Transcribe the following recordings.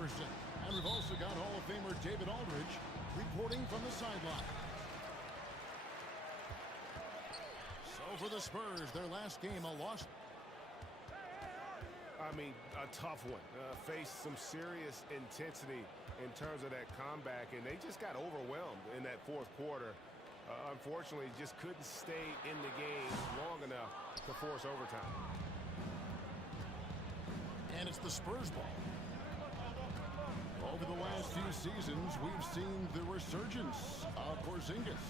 Jefferson. And we've also got Hall of Famer David Aldridge reporting from the sideline. So for the Spurs, their last game, a loss. I mean, a tough one. Faced some serious intensity in terms of that comeback, and they just got overwhelmed in that fourth quarter. Unfortunately, just couldn't stay in the game long enough to force overtime. And it's the Spurs ball. Over the last few seasons, we've seen the resurgence of Porzingis.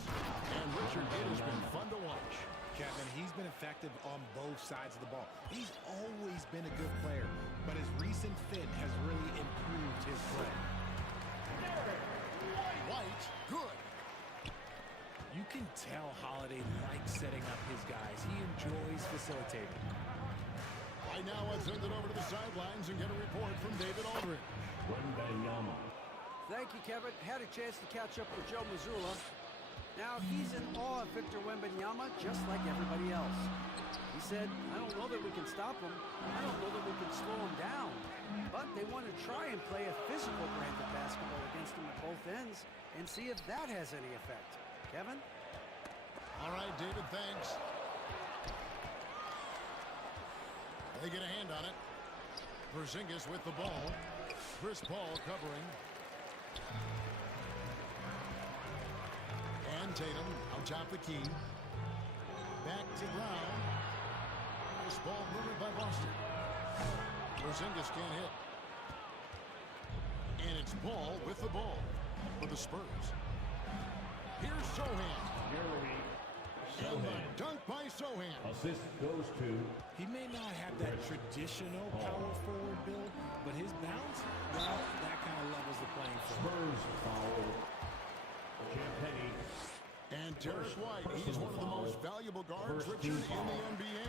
And Richard, it has been fun to watch. Kevin, he's been effective on both sides of the ball. He's always been a good player, but his recent fit has really improved his play. White, good. You can tell Holiday likes setting up his guys. He enjoys facilitating. Right now, let's send it over to the sidelines and get a report from David Aldridge. Thank you, Kevin. Had a chance to catch up with Joe Mazzulla. Now, he's in awe of Victor Wembanyama, just like everybody else. He said, I don't know that we can stop him. I don't know that we can slow him down. But they want to try and play a physical brand of basketball against him at both ends and see if that has any effect. Kevin? All right, David, thanks. They get a hand on it. Porzingis with the ball. Chris Paul covering. And Tatum on top the key. Back to Brown. This ball moved by Boston. Porzingis can't hit. And it's Paul with the ball for the Spurs. Here's Sohan. And the dunk by Sohan. Assist goes to. He may not have that traditional power forward build, but his bounce, well, that kind of levels the playing field. Spurs foul. Champagny. And Derek White, he's one of the most valuable guards, Richard, in the NBA.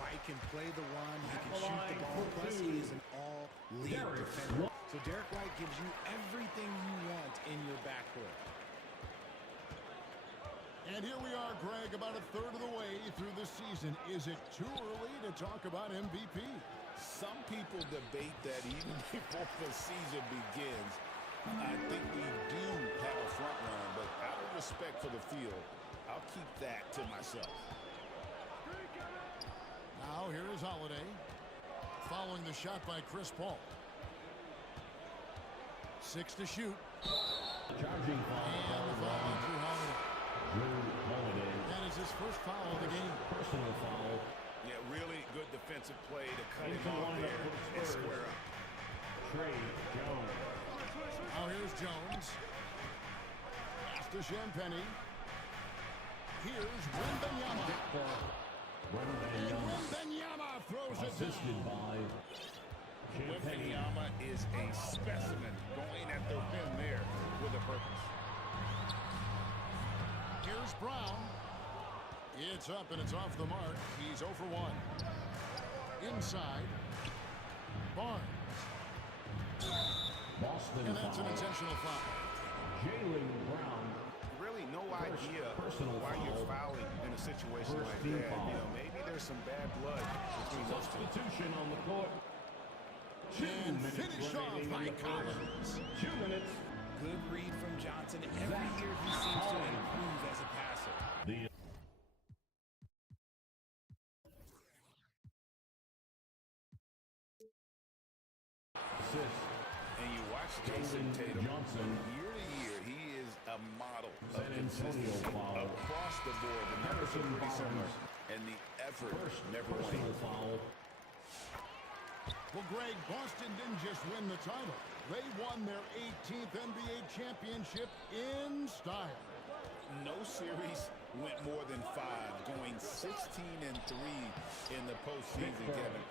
White can play the one, he can shoot the ball, plus he is an all-league defender. So Derek White gives you everything you want in your backcourt. And here we are, Greg, about a third of the way through the season. Is it too early to talk about MVP? Some people debate that even before the season begins. I think we do have a front runner, but out of respect for the field, I'll keep that to myself. Now here is Holiday, following the shot by Chris Paul. 6 to shoot. Charging foul. And the foul on Drew Holiday. That is his first foul of the game. Personal foul. Yeah, really good defensive play to cut him off there and square up. Trey Jones. Now here's Jones. Pass to Champagny. Here's Wembanyama. And Wembanyama throws it Assisted down. by Champagny. Wembanyama is a specimen going at the rim there with a purpose. Here's Brown. It's up and it's off the mark. He's 0 for 1. Inside. Barnes. Boston And that's an foul. intentional foul. Jaylen Brown. Really no idea personal why you're foul. fouling in a situation First like team that. foul. You know, maybe there's some bad blood between those two. Substitution on the court. 2 And minutes finish off remaining by in the first. Collins. 2 minutes. Good read from Johnson. Every year he seems to improve as a passer. The assist. And you watch Jason Tatum. Johnson. Year to year, he is a model of San Antonio consistency foul. across the board. The numbers are pretty similar, and the effort First never personal wanes. foul. Well, Greg, Boston didn't just win the title. They won their 18th NBA championship in style. No series went more than 5, going 16-3 in the postseason, Kevin.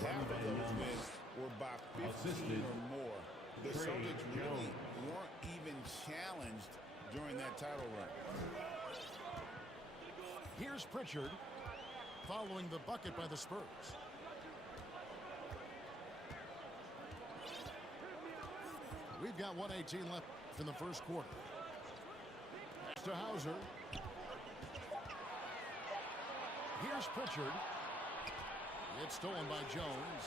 Half of those wins were by 15 Assisted. or more. The Trey Celtics really Jones. weren't even challenged during that title run. Here's Pritchard following the bucket by the Spurs. We've got 1:18 left in the first quarter. Pass to Hauser. Here's Pritchard. It's stolen by Jones.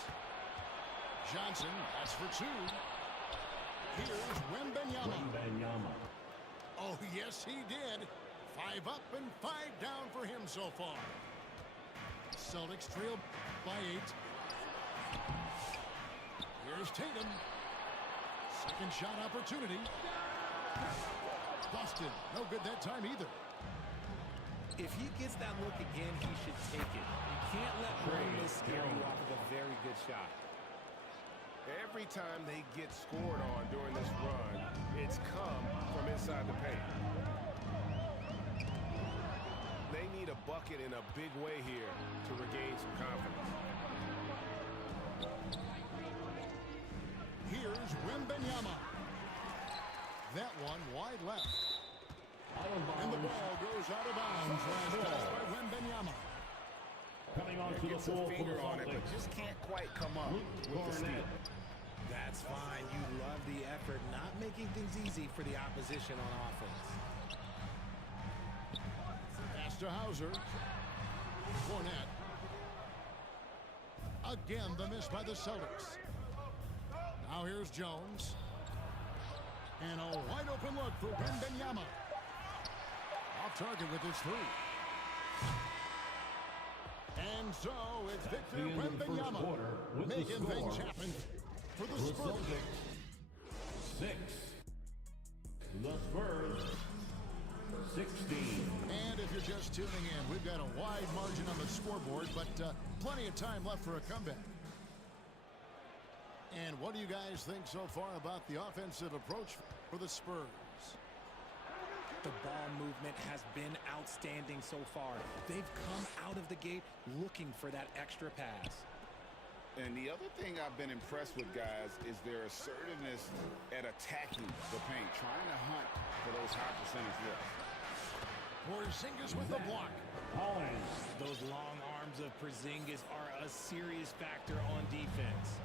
Johnson, that's for 2. Here's Wembanyama. Wembanyama. Oh, yes, he did. 5 up and 5 down for him so far. Celtics trail by 8. Here's Tatum. Second shot opportunity. Busted. No good that time either. If he gets that look again, he should take it. You can't let one miss scare you off of a very good shot. Every time they get scored on during this run, it's come from inside the paint. They need a bucket in a big way here to regain some confidence. Here's Wembanyama. That one wide left. And the ball goes out of bounds. Last pass by Wembanyama. Coming onto the Gets a floor for the finger on it, but Celtics. just can't quite come up with the steal. That's fine. You love the effort, not making things easy for the opposition on offense. Pass to Hauser. Fournette. Again, the miss by the Celtics. Now here's Jones. And a wide open look for Wembanyama. Off target with his 3. And so it's Victor Wembanyama making things happen for the Spurs. Celtics 6. The Spurs 16. And if you're just tuning in, we've got a wide margin on the scoreboard, but plenty of time left for a comeback. And what do you guys think so far about the offensive approach for the Spurs? The ball movement has been outstanding so far. They've come out of the gate looking for that extra pass. And the other thing I've been impressed with, guys, is their assertiveness at attacking the paint, trying to hunt for those high percentage looks. Porzingis with the block. Collins. Those long arms of Porzingis are a serious factor on defense.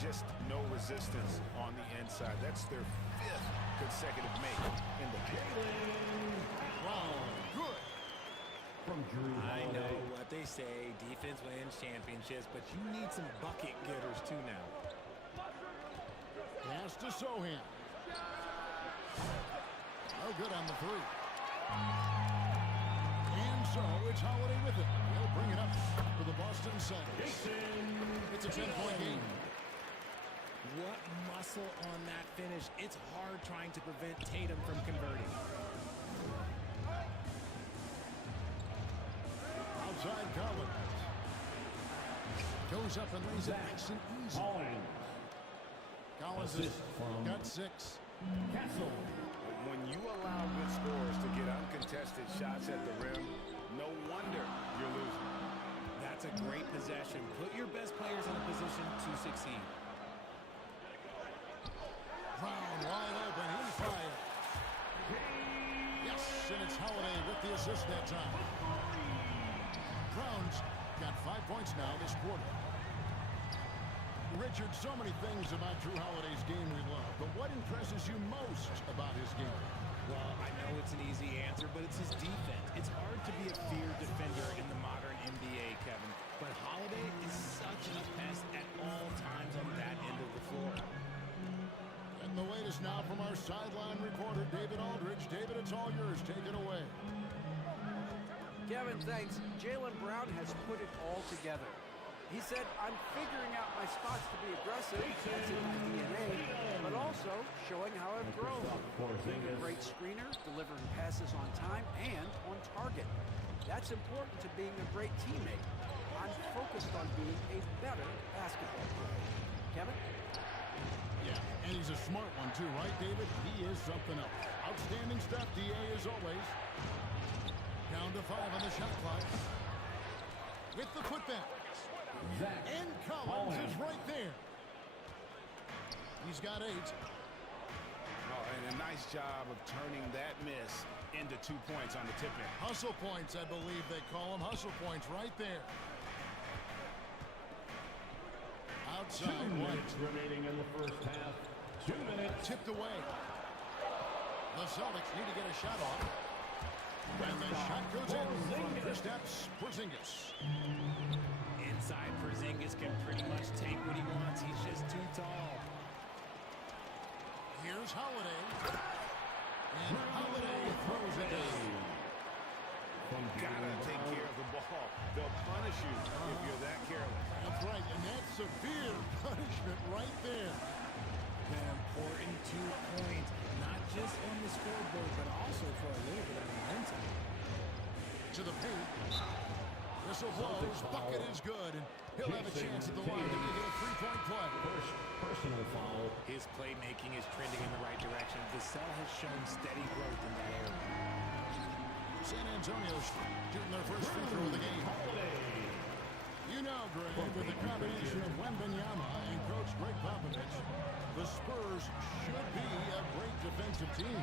Just no resistance on the inside. That's their 5th consecutive make in the paint. Wow, good. From Drew I know Holiday. what they say, defense wins championships, but you need some bucket getters too now. Pass to Sohan. No good on the 3. And so it's Holiday with it. He'll bring it up for the Boston Celtics. It's a 10-point game. What muscle on that finish. It's hard trying to prevent Tatum from converting. Outside Collins. Goes up and lays it nice and easy. Collins has got 6. Castle. When you allow good scorers to get uncontested shots at the rim, no wonder you're losing. That's a great possession. Put your best players in a position to succeed. Brown wide open. He fired. Yes, and it's Holiday with the assist that time. Brown's got 5 points now this quarter. Richard, so many things about Drew Holiday's game we love, but what impresses you most about his game? Well, I know it's an easy answer, but it's his defense. It's hard to be a feared defender in the modern NBA, Kevin. But Holiday is such a pest at all times on that end of the floor. And the latest now from our sideline reporter, David Aldridge. David, it's all yours. Take it away. Kevin, thanks. Jaylen Brown has put it all together. He said, I'm figuring out my spots to be aggressive, that's in my DNA, but also showing how I've grown. Being a great screener, delivering passes on time and on target. That's important to being a great teammate. I'm focused on being a better basketball player. Kevin? Yeah, and he's a smart one too, right, David? He is something else. Outstanding stuff, DA, as always. Down to 5 on the shot clock. With the putback. And Collins is right there. He's got 8. Oh, and a nice job of turning that miss into 2 points on the tip-in. Hustle points, I believe they call them. Hustle points right there. Outside, 2 White. minutes remaining in the first half. 2 minutes. Tipped away. The Celtics need to get a shot off. And the shot goes in from Kristaps Porzingis. Inside, Porzingis can pretty much take what he wants. He's just too tall. Here's Holiday. And Holiday throws it down. Gotta take care of the ball. They'll punish you if you're that careless. That's right, and that's severe punishment right there. An important 2 points, not just on the scoreboard, but also for a little bit of momentum. To the paint. Whistle blows. Bucket is good, and he'll have a chance at the line to make it a 3-point play. First personal foul. His playmaking is trending in the right direction. Vassell has shown steady growth in that area. San Antonio shooting their first free throw of the game. You know, Greg, with the combination of Wembanyama and Coach Greg Popovich, the Spurs should be a great defensive team.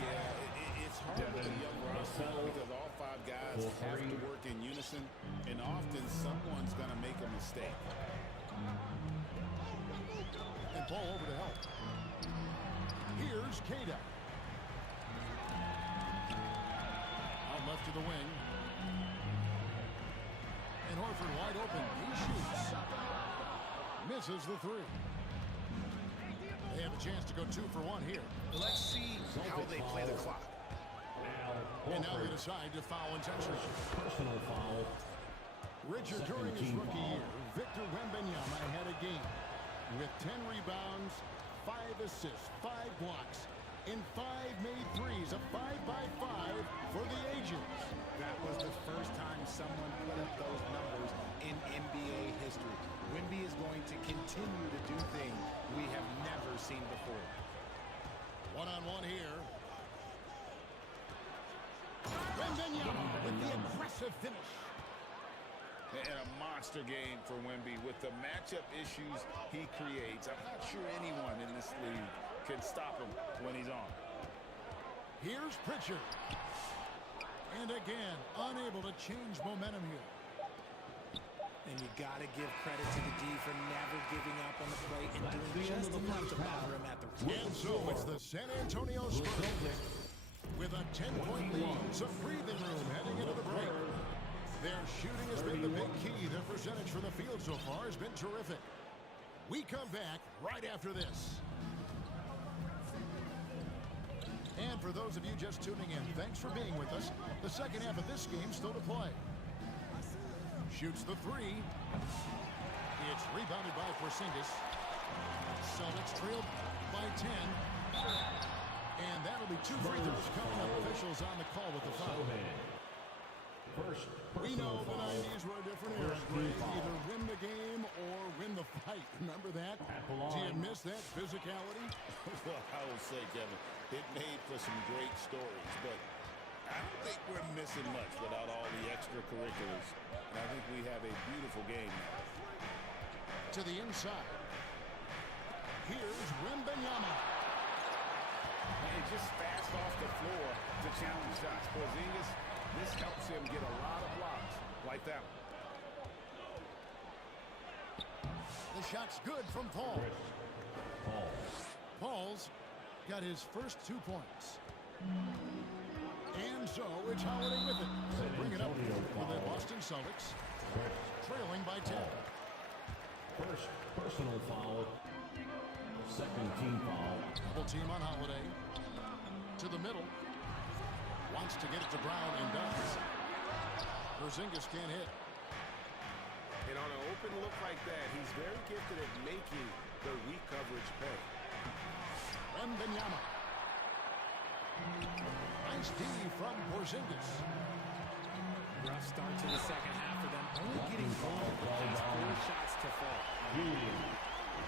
Yeah, it's hard with a young roster because all 5 guys have to work in unison, and often someone's going to make a mistake. And ball over to help. Here's Cada. Out left to the wing. And Horford wide open. He shoots. Misses the 3. They have a chance to go 2 for 1 here. Let's see how they play the clock. And now they decide to foul intentionally. Personal foul. Richard, during his rookie year, Victor Wembanyama had a game with 10 rebounds, 5 assists, 5 blocks, and 5 made threes, a 5-by-5 for the Agents. That was the first time someone put up those numbers in NBA history. Wemby is going to continue to do things we have never seen before. One-on-one here. Wembanyama with the aggressive finish. And a monster game for Wemby with the matchup issues he creates. I'm not sure anyone in this league can stop him when he's on. Here's Pritchard. And again, unable to change momentum here. And you got to give credit to the D for never giving up on the plate and doing just enough to bother him at the rim. And so it's the San Antonio Spurs with a 10-point lead. Some breathing room heading into the break. Their shooting has been the big key. Their percentage from the field so far has been terrific. We come back right after this. And for those of you just tuning in, thanks for being with us. The second half of this game still to play. Shoots the 3. It's rebounded by Porzingis. Celtics trailed by 10. And that'll be 2 free throws coming up. Officials on the call with the foul. We know the 90s were a different era, Greg. Either win the game or win the fight. Remember that? Do you miss that physicality? Well, I will say, Kevin, it made for some great stories, but I don't think we're missing much without all the extracurriculars. And I think we have a beautiful game now. To the inside. Here's Wembanyama. And just fast off the floor to challenge shots. Porzingis, this helps him get a lot of blocks like that one. The shot's good from Paul. Paul's got his first 2 points. And so it's Holiday with it. They'll bring it up for the Boston Celtics, trailing by 10. First personal foul. Second team foul. Double team on Holiday. To the middle. Wants to get it to Brown and does. Porzingis can't hit. And on an open look like that, he's very gifted at making the weak coverage pay. Wembanyama. Nice D from Porzingis. Rough start to the second half for them. Only getting 4 of the past 4 shots to fall.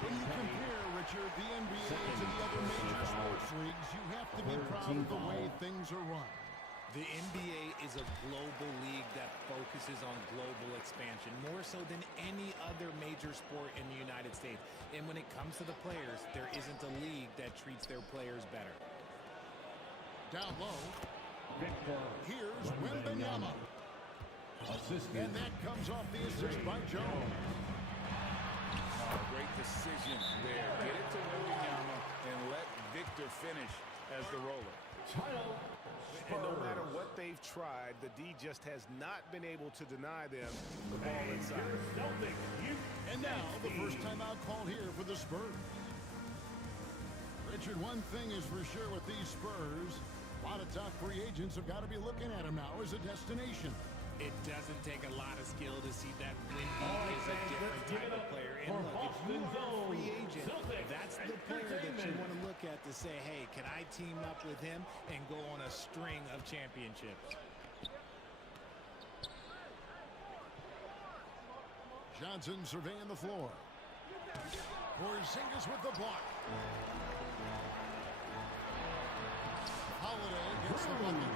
When you compare, Richard, the NBA to the other major sports leagues, you have to be proud of the way things are run. The NBA is a global league that focuses on global expansion, more so than any other major sport in the United States. And when it comes to the players, there isn't a league that treats their players better. Down low. Here's Wembanyama. And that comes off the assist by Jones. Great decision there. Get it to Wembanyama and let Victor finish as the roller. And no matter what they've tried, the D just has not been able to deny them the ball inside. And now the first timeout called here for the Spurs. Richard, one thing is for sure with these Spurs, a lot of top free agents have got to be looking at him now as a destination. It doesn't take a lot of skill to see that Wemby is a different type of player. And look, if you are a free agent, that's the player that you want to look at to say, hey, can I team up with him and go on a string of championships? Johnson surveying the floor. Porzingis with the block. Holiday gets the bucket.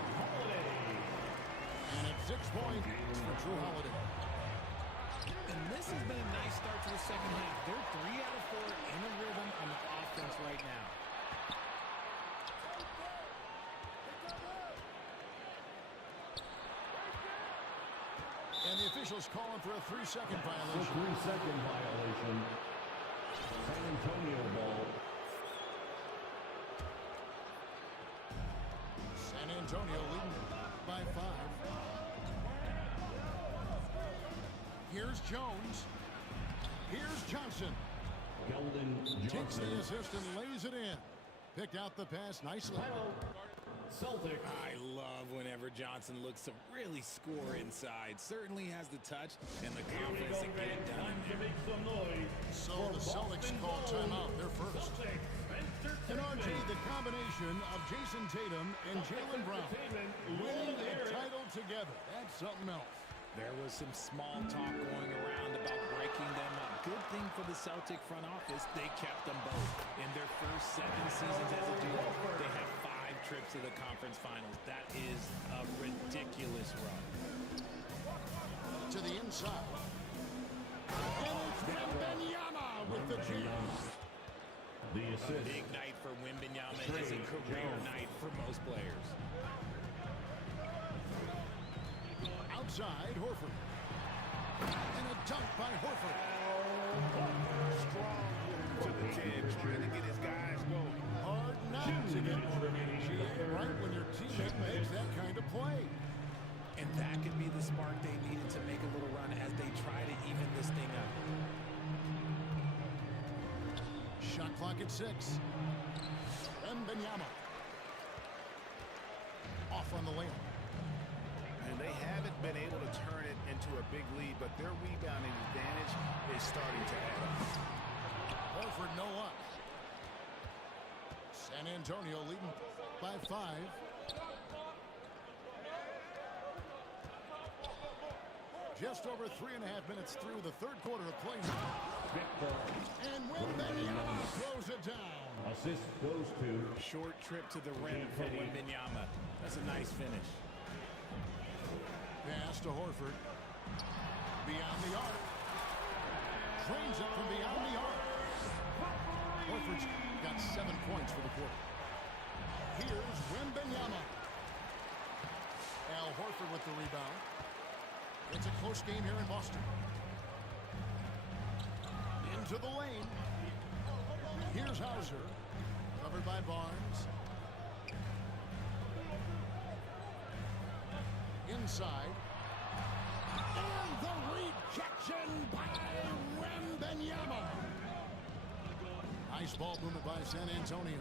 And it's 6 points for Drew Holiday. And this has been a nice start to the second half. They're 3 out of 4 in a rhythm on the offense right now. And the officials calling for a 3-second A violation. 3-second violation. San Antonio ball. San Antonio leading by 5. Here's Jones. Here's Johnson. Keldon Takes the Johnson. assist and lays it in. Picked out the pass nicely. Celtics. I love whenever Johnson looks to really score inside. Certainly has the touch and the confidence to get it done in there. So the Celtics call timeout. They're first. And RG, the combination of Jason Tatum and Jaylen Brown winning the title together. That's something else. There was some small talk going around about breaking them up. Good thing for the Celtic front office, they kept them both. In their first 7 seasons as a duo, they have 5 trips to the conference finals. That is a ridiculous run. To the inside. And it's Wembanyama with the jam. The assist. Big night for Wembanyama. It's a career night for most players. Outside, Horford. And a dunk by Horford. Strong to the 10, trying to get his guys going. Hard not to get more energy right when your teammate makes that kind of play. And that could be the spark they needed to make a little run as they try to even this thing up. Shot clock at 6. Wembanyama. Off on the layup. And they haven't been able to turn it into a big lead, but their rebounding advantage is starting to add up. Horford no up. San Antonio leading by 5. Just over 3.5 minutes through the third quarter of play. And Wembanyama throws it down. Assist goes to Short trip to the rim for Wembanyama. That's a nice finish. Pass to Horford. Beyond the arc. Drains it from beyond the arc. Horford's got 7 points for the quarter. Here's Wembanyama. Al Horford with the rebound. It's a close game here in Boston. Into the lane. Here's Hauser. Covered by Barnes. Inside. And the rejection by Wembanyama. Nice ball movement by San Antonio.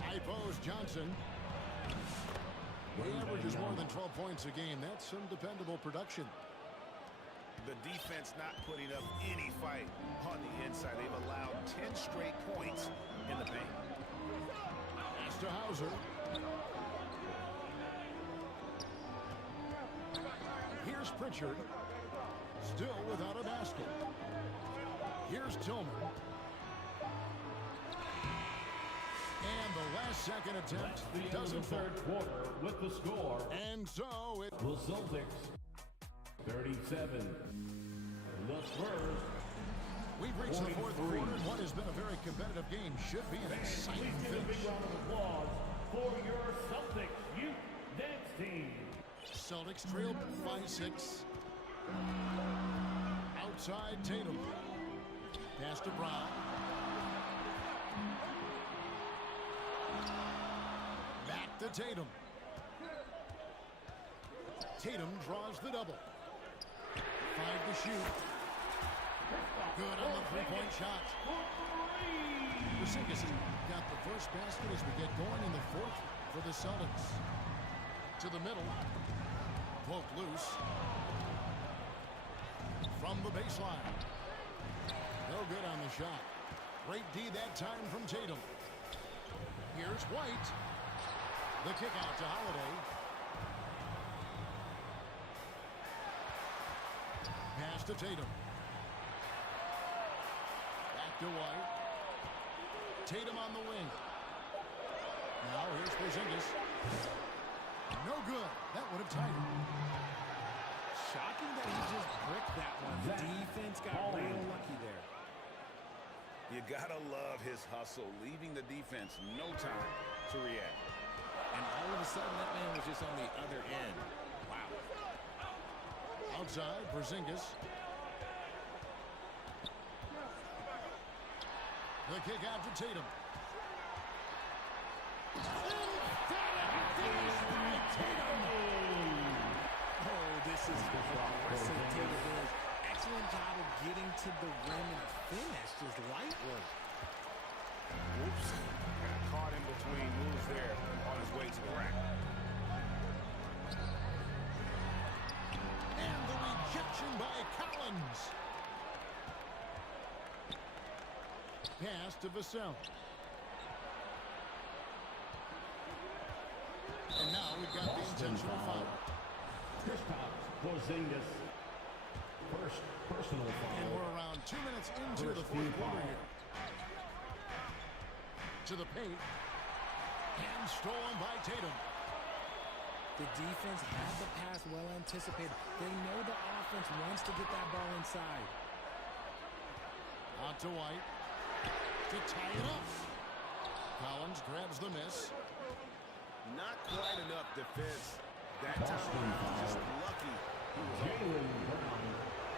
High post Johnson. He averages more than 12 points a game. That's some dependable production. The defense not putting up any fight on the inside. They've allowed 10 straight points in the paint. Pass to Hauser. Here's Pritchard. Still without a basket. Here's Tillman. And the last second attempt doesn't fall. third quarter with the score. And so it... The Celtics 37. The Spurs. We've reached the fourth 43. quarter. What has been a very competitive game. Should be an exciting Please give a finish. big round of applause for your Celtics youth dance team. Celtics trail by 6. Outside Tatum. Pass to Brown. Back to Tatum. Tatum draws the double. 5 to shoot. Good on the three-point shot. Porzingis has got the first basket as we get going in the fourth for the Celtics. To the middle. Poked loose. From the baseline. No good on the shot. Great D that time from Tatum. Here's White. The kick out to Holiday. Pass to Tatum. Back to White. Tatum on the wing. Now here's Porzingis. No good. That would have tied him. Shocking that he just bricked that one. The defense got real lucky there. You gotta love his hustle, leaving the defense no time to react. And all of a sudden, that man was just on the other end. Wow. Outside, Porzingis. The kick out to Tatum. Emphatic finish by Tatum. Oh, this is aggressive Tatum is. Excellent job of getting to the rim and finish. Just light work. Oops. Got caught in between moves there on his way to the rack. And the rejection by Collins. Pass to Vassell. And now we've got the intentional foul. Kristaps Porzingis. First personal foul. And we're around 2 minutes into the fourth quarter here. To the paint. And stolen by Tatum. The defense had the pass well anticipated. They know the offense wants to get that ball inside. Out to White. To tie it up. Collins grabs the miss. Not quite enough defense. That time, just lucky. Jaylen Brown.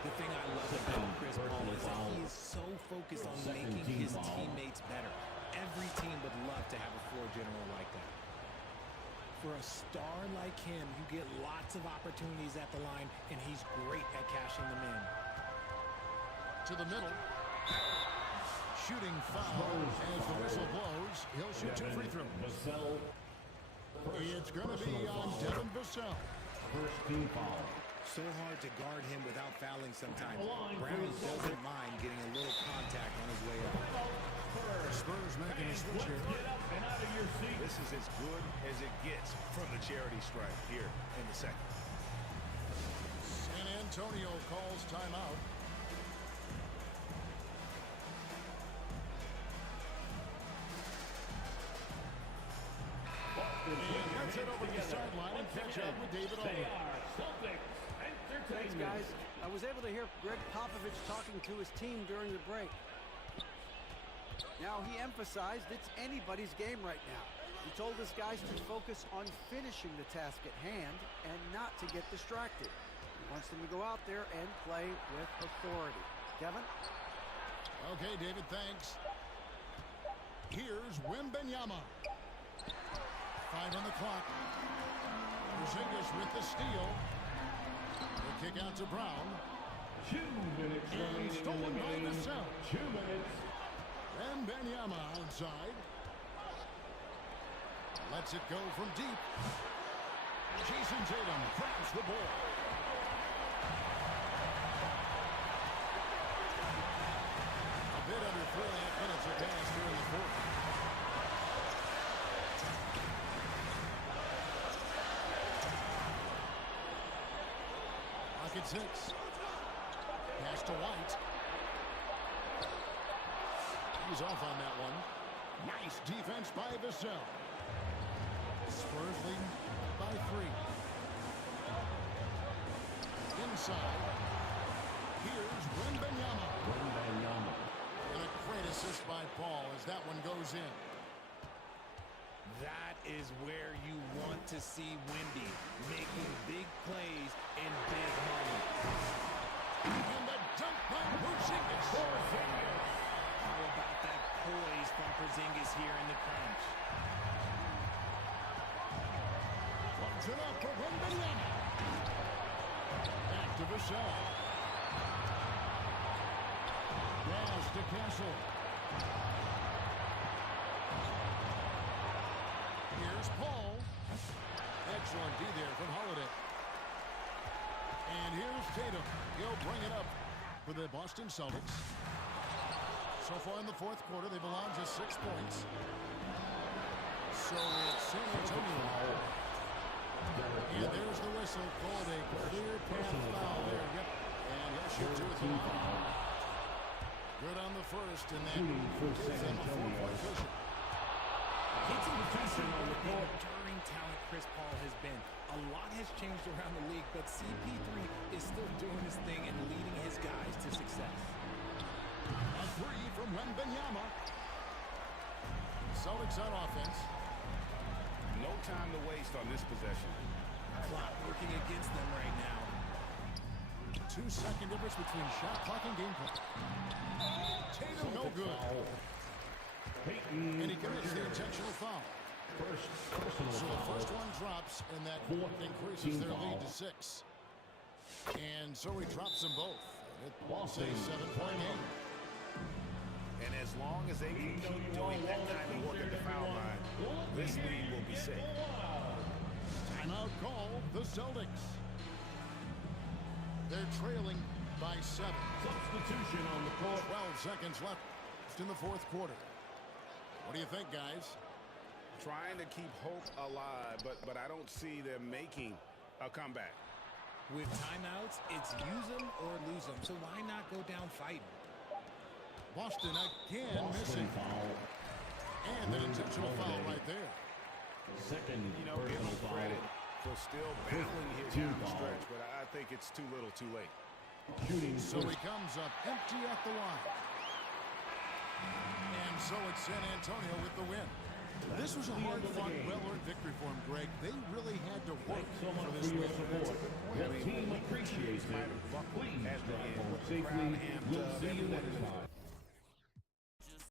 The thing I love about Chris Paul is that he is so focused on making his teammates better. Every team would love to have a floor general like that. For a star like him, you get lots of opportunities at the line, and he's great at cashing them in. To the middle. Shooting foul as the whistle blows. He'll shoot 2 free throws. Vassell. It's going to be on Devin Vassell. First team foul. So hard to guard him without fouling sometimes. Brown doesn't mind getting a little contact on his way out. Spurs making a switch here. Get up and out of your seat. This is as good as it gets from the charity stripe here in the second. San Antonio calls timeout. And let's head over to the sideline and catch up with David They Aldridge. are Celtics Thanks, Entertainment. guys. I was able to hear Greg Popovich talking to his team during the break. Now, he emphasized it's anybody's game right now. He told his guys to focus on finishing the task at hand and not to get distracted. He wants them to go out there and play with authority. Kevin? Okay, David, thanks. Here's Wembanyama. 5 on the clock. Porzingis with the steal. The kick out to Brown. 2 minutes And remaining in stolen the by game. Vassell. 2 minutes. Wembanyama outside. Lets it go from deep. Jason Tatum grabs the ball. A bit under 4.5 minutes have passed here in the fourth. Pocket 6. Pass to White. He's off on that one. Nice defense by Vassell. Spurs lead by 3. Inside. Here's Wembanyama. Wembanyama. And a great assist by Paul as that one goes in. That is where you want to see Wemby, making big plays in big moments. And the dunk by Porzingis. How about that poise from Porzingis here in the crunch? Plugs it up for Wembanyama. Back to Vassell. Castle. Here's Paul. Excellent D there from Holiday. And here's Tatum. He'll bring it up for the Boston Celtics. So far in the fourth quarter, they've allowed just 6 points. So it's San Antonio. And there's the whistle. Called a clear path foul there. Yep. And he'll shoot 2 at the line. Good on the first, and then gives them a 4-point cushion. It's impressive what an enduring talent Chris Paul has been. A lot has changed around the league, but CP3 is still doing his thing and leading his guys to success. A 3 from Wembanyama. Celtics on offense. No time to waste on this possession. Clock working against them right now. 2-second difference between shot clock and game clock. Tatum no good. And he commits the intentional foul. So the first one drops, and that increases their lead to 6. And so he drops them both. It's a 7-point game. And as long as they can keep doing that kind of work at the foul line, this lead will be safe. Timeout call, the Celtics. They're trailing by 7. Substitution on the court. 12 seconds left in the fourth quarter. What do you think, guys? Trying to keep hope alive, but I don't see them making a comeback. With timeouts, it's use them or lose them. So why not go down fighting? Boston again missing. And an intentional foul right there. Second You know, give him personal credit foul. for still battling here down the stretch, but I think it's too little too late. Shooting So he first. comes up empty at the line. And so it's San Antonio with the win. This was a hard-fought, well-earned victory for him, Greg. They really had to work Thanks so much for for this your win. support. Your team appreciates it. Please drive home safely. We'll see you next time.